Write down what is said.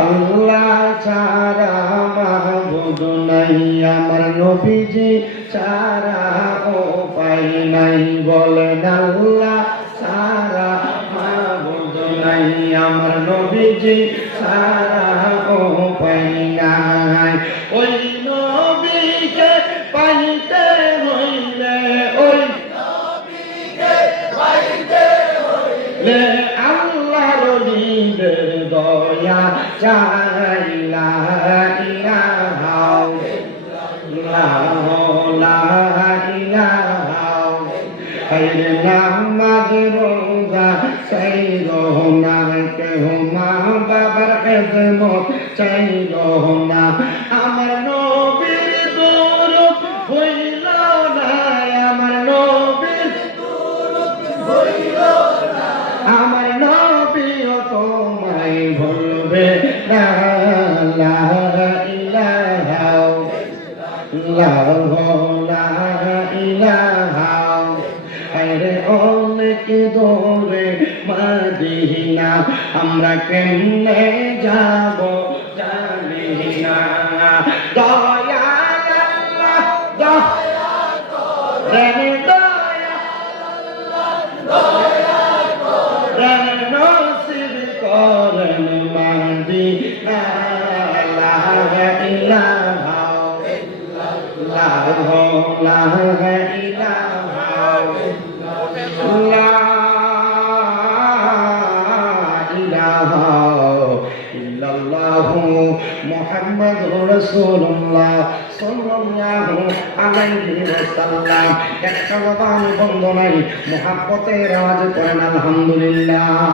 আল্লাহ ছাড়া মাহবুদ নাই, আমার নবীজি ছাড়া উপায় নাই। বলেন আল্লাহ ছাড়া মাহবুদ নাই, আমার নবীজি ছাড়া উপায় নাই। ওই নবীকে পাইতে হইলে, ওই নবীকে পাইতে হইলে আল্লাহর ওলিদের দয়া চাই। লা ইলাহা ইল্লাল্লাহ, লা ইলাহা খাইরে নামাজ রোজা চাইলো না, কেহ মা বাবার খেদমত চাইলো না। আমার নবীর দুরূদ হইল না, আমার নবীর দুরূদ হইল না, আমার নবীও তোমায় ভুলবে না। লা ইলাহা ইল্লাল্লাহ, লা ইলাহা আরে অনেক দূরে মদিনা, আমরা কেমনে যাব জানি না। দয়াল আল্লাহ দয়া করেন, দয়াল আল্লাহ দয়া করেন, নসিব করেন মদিনা। লা ইলাহা ইল্লাল্লাহ, লা ইলাহা লা ইলাহা ইল্লাল্লাহু মুহাম্মাদুর রাসূলুল্লাহ সাল্লাল্লাহু আলাইহি ওয়াসাল্লাম। একটা জবান বন্ধ নাই, মুহাব্বতের আওয়াজ করেন আলহামদুলিল্লাহ।